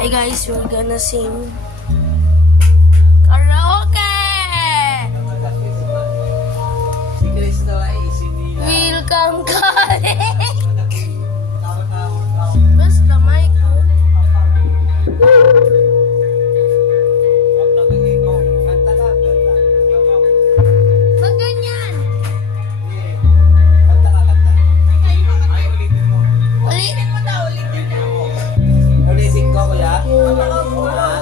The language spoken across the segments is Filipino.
Hi guys, we're gonna sing karaoke! Si Cristo ay isinila. Welcome calling! Basta mic. Kanta ka, kanta. Maganyan! Kanta ka, kanta. Ay, ulitin mo. Ulitin mo daw, ulitin mo. Ulitin ko, kuya. Ha?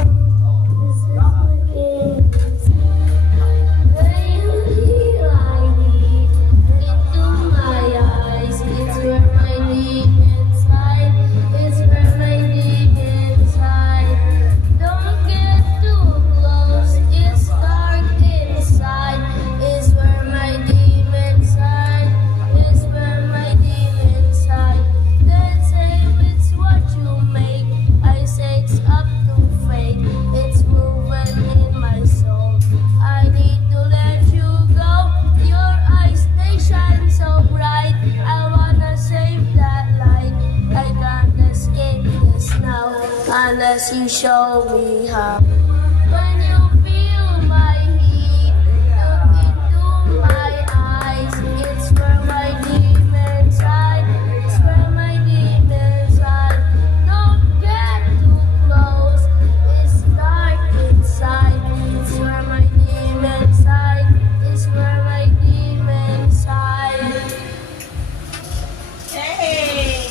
Unless you show me how. When you feel my heat, look into my eyes. It's where my demons hide. It's where my demons hide. Don't get too close. It's dark inside. It's where my demons hide. It's where my demons hide. Hey!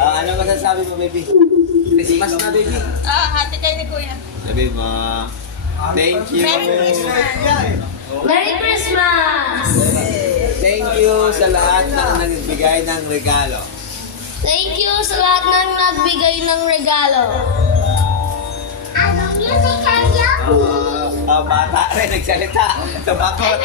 Ano masasabi mo, baby? Christmas na, baby. Hati kayo ni Kuya. Sabi mo, thank you. Merry Christmas! Merry Christmas! Thank you sa lahat ng nagbigay ng regalo. Thank you sa lahat ng nagbigay ng regalo. Bata rin nagsalita. Tabakot.